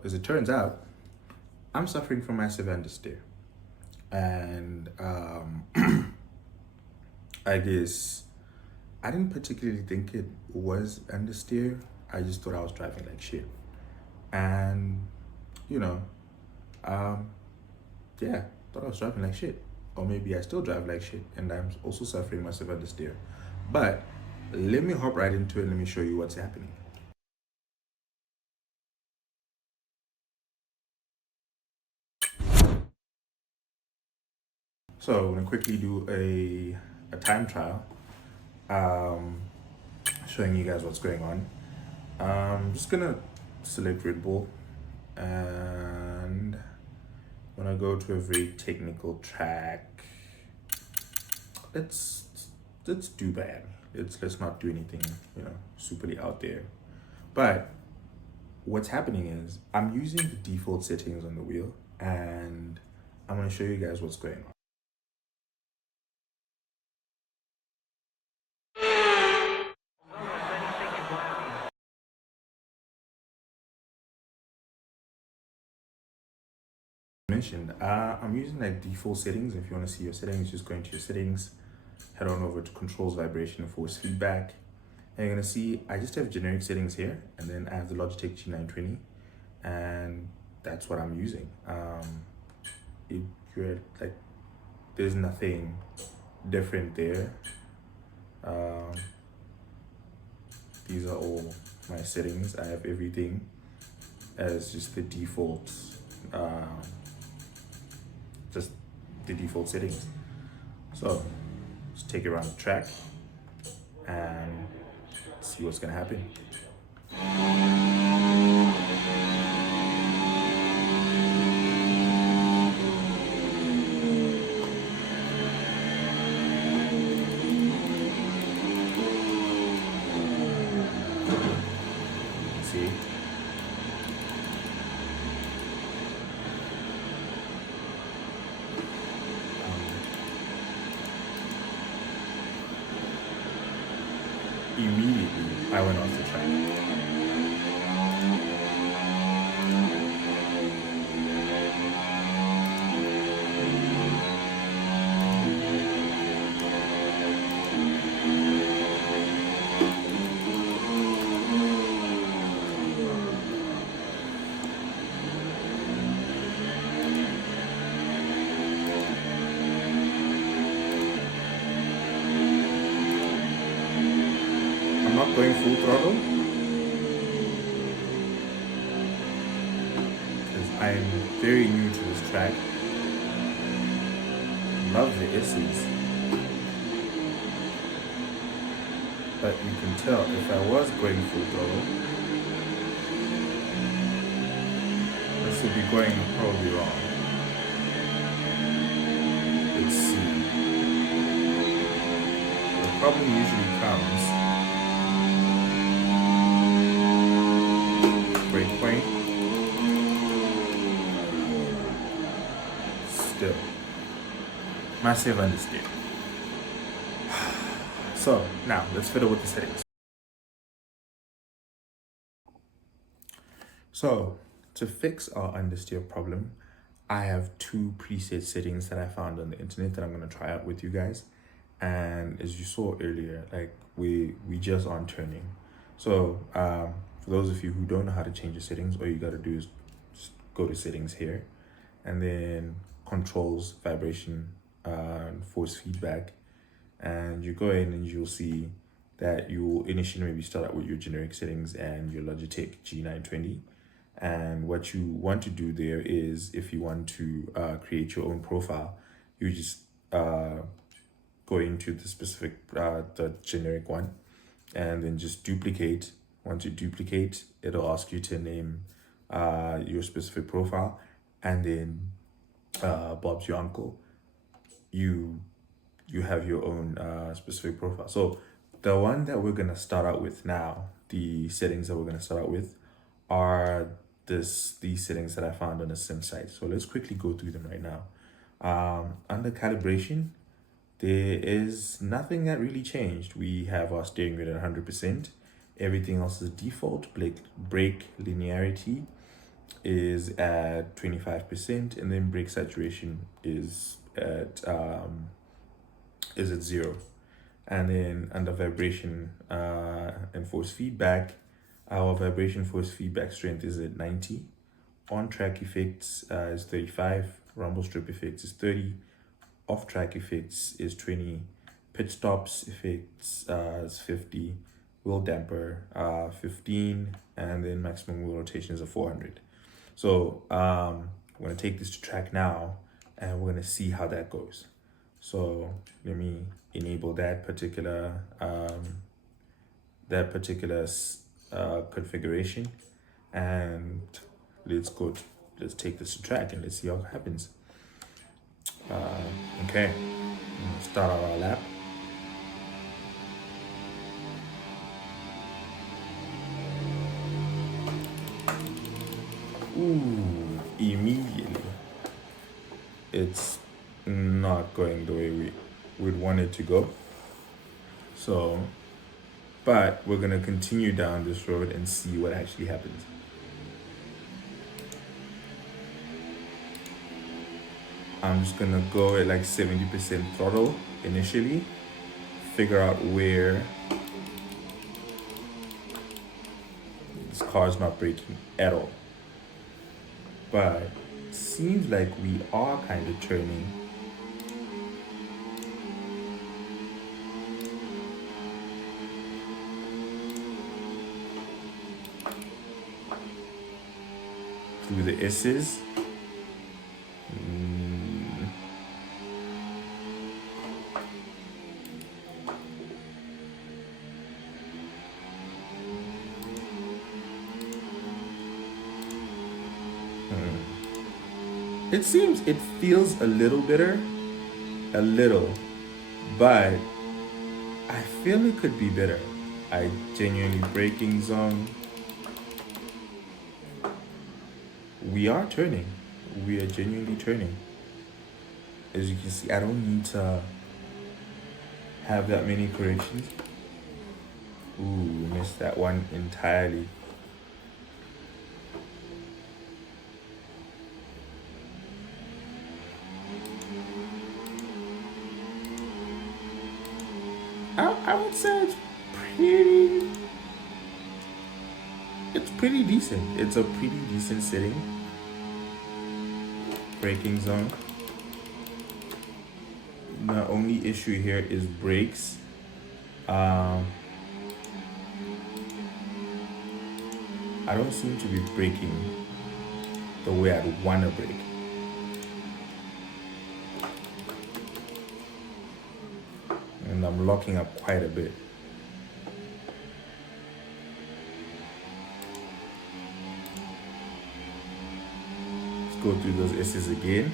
So as it turns out, I'm suffering from massive understeer. And I guess I didn't particularly think it was understeer. I just thought I was driving like shit. And, you know, um, yeah, thought I was driving like shit. Or maybe I still drive like shit and I'm also suffering massive understeer. But let me hop right into it. Let me show you what's happening. So I'm gonna quickly do a time trial, um, showing you guys what's going on. I'm just gonna select Red Bull and I'm gonna go to a very technical track. Let's let's do bad. Let's not do anything, superly out there. But what's happening is I'm using the default settings on the wheel and I'm gonna show you guys what's going on. Mentioned, I'm using like default settings. If you want to see your settings, just go into your settings, head on over to controls, vibration, and force feedback. And you're gonna see I just have generic settings here, and then I have the Logitech G920, and that's what I'm using. It, you're like, there's nothing different there. Um, these are all my settings. I have everything as just the default, um, just the default settings. So let's take it around the track and see what's gonna happen. See? Immediately I went off the track. I'm not going full throttle because I'm very new to this track. Love the S's, but you can tell if I was going full throttle, this would be going probably wrong. Let's see. The problem usually comes breakpoint. Still, massive understeer. So now let's fiddle with the settings. So to fix our understeer problem, I have two preset settings that I found on the internet that I'm gonna try out with you guys. And as you saw earlier, like we just aren't turning. So for those of you who don't know how to change the settings, all you gotta do is just go to settings here, and then controls, vibration, and force feedback, and you go in and you'll see that you will initially maybe start out with your generic settings and your Logitech G920. And what you want to do there is, if you want to create your own profile, you just go into the specific, the generic one, and then just duplicate. Once you duplicate, it'll ask you to name your specific profile, and then Bob's your uncle. You have your own specific profile. So the one that we're gonna start out with now, the settings that we're gonna start out with, are these settings that I found on a sim site. So let's quickly go through them right now. Under calibration, there is nothing that really changed. We have our steering wheel at 100%. Everything else is default. Brake linearity is at 25%, and then brake saturation is at 0. And then under vibration and force feedback, our vibration force feedback strength is at 90. On track effects is 35. Rumble strip effects is 30. Off track effects is 20. Pit stops effects is 50. Wheel damper 15, and then maximum wheel rotation is a 400. So we're gonna take this to track now, and we're gonna see how that goes. So let me enable that particular configuration, and let's take this to track and let's see how it happens. Okay, start our lap. Ooh, immediately it's not going the way we'd want it to go. So, but we're gonna continue down this road and see what actually happens. I'm just gonna go at like 70% throttle initially, figure out where this car's not braking at all. But seems like we are kind of turning. Through the S's. It feels a little bitter, but I feel it could be better. I genuinely braking zone. We are turning. We are genuinely turning. As you can see, I don't need to have that many corrections. Ooh, missed that one entirely. I would say it's pretty decent. It's a pretty decent setting. Braking zone. The only issue here is brakes. I don't seem to be braking the way I'd want to brake. And I'm locking up quite a bit. Let's go through those S's again.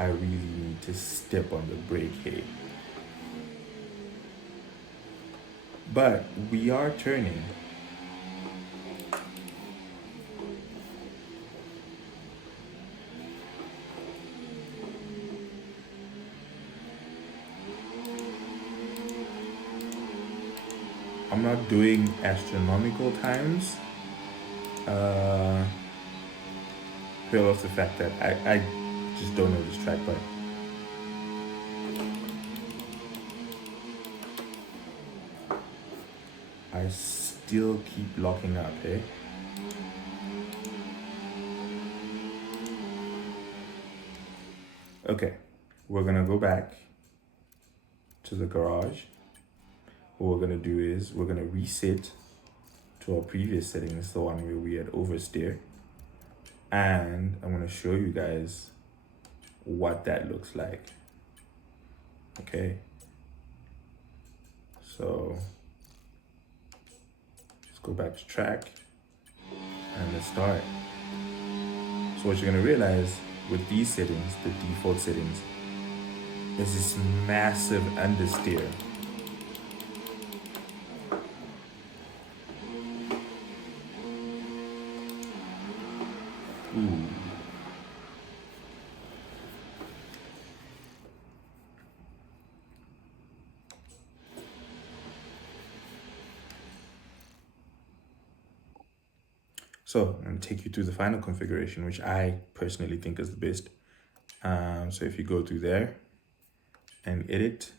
I really need to step on the brake here. But we are turning. I'm not doing astronomical times. Feel off the fact that I just don't know this track, but I still keep locking up, eh? Okay, we're gonna go back to the garage. What we're gonna do is we're gonna reset to our previous settings, the one where we had oversteer, and I'm gonna show you guys what that looks like. Okay, so let's go back to track, and let's start. So what you're gonna realize with these settings, the default settings, is this massive understeer. Ooh. So I'm going to take you through the final configuration, which I personally think is the best. So if you go through there and edit,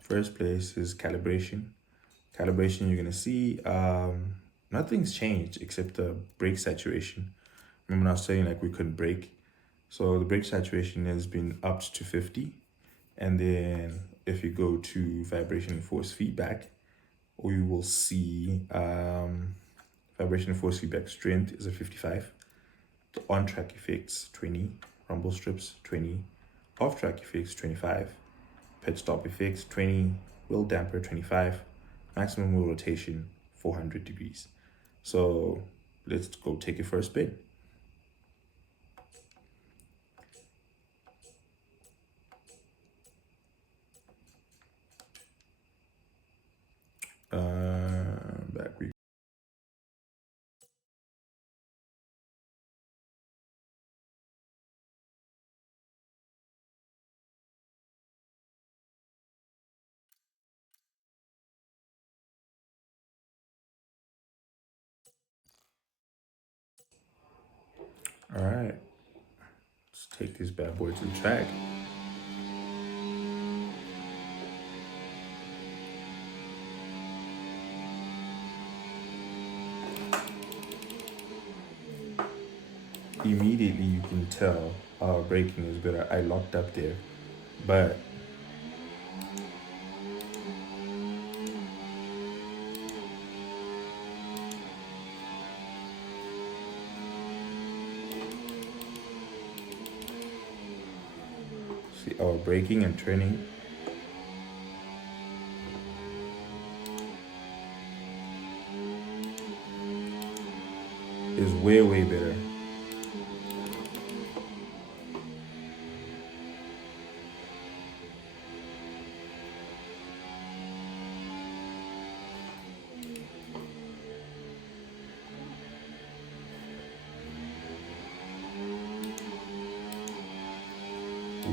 first place is calibration. Calibration, you're going to see nothing's changed except the brake saturation. Remember I was saying like we couldn't brake. So the brake saturation has been upped to 50. And then if you go to vibration and force feedback, we will see vibration and force feedback strength is at 55. The on-track effects, 20. Rumble strips, 20. Off-track effects, 25. Pit stop effects, 20. Wheel damper, 25. Maximum wheel rotation, 400 degrees. So let's go take it for a spin. Back we All right, let's take this bad boy to the track. Immediately you can tell our braking is better. I locked up there, but see our braking and turning is way better.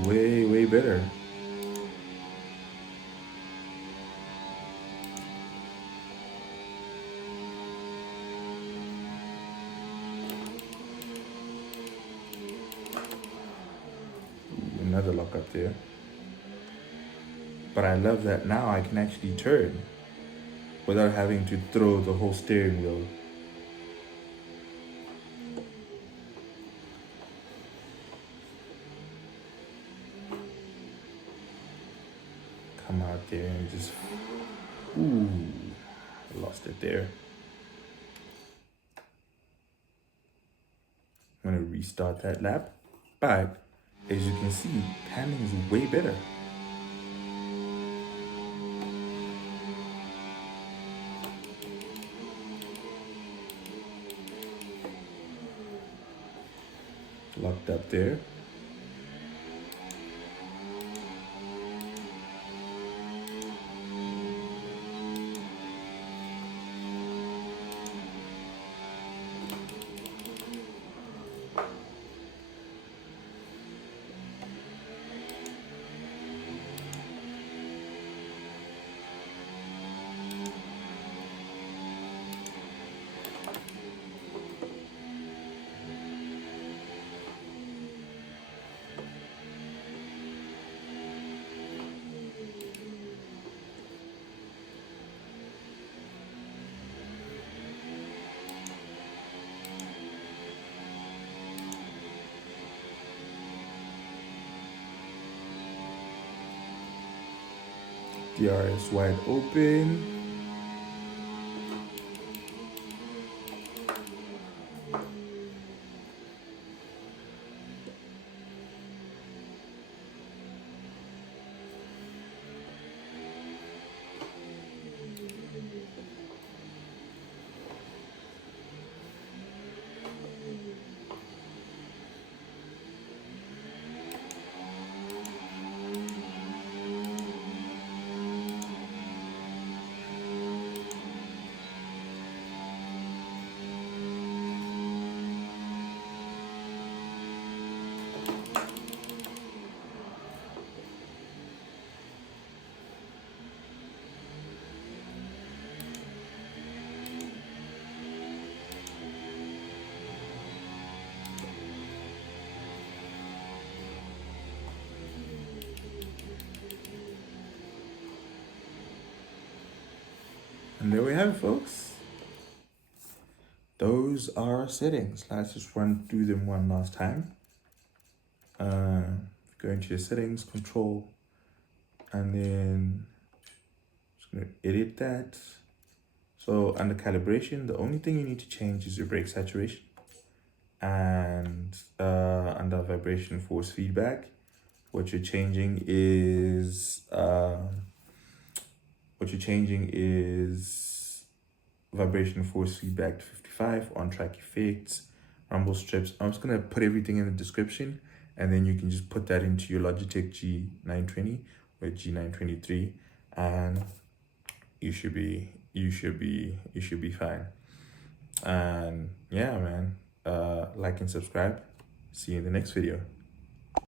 Way better. Another lock up there. But I love that now I can actually turn without having to throw the whole steering wheel. Come out there and just, ooh, I lost it there. I'm gonna restart that lap, but as you can see, handling is way better. Locked up there. DRS wide open. And there we have it, folks. Those are our settings. Let's just run through them one last time. Go into your settings, control, and then just gonna edit that. So under calibration, the only thing you need to change is your brake saturation. And under vibration force feedback, what you're changing is vibration force feedback to 55, on track effects, rumble strips. I'm just gonna put everything in the description, and then you can just put that into your Logitech G920 or G923, and you should be fine. And yeah, man, like and subscribe. See you in the next video.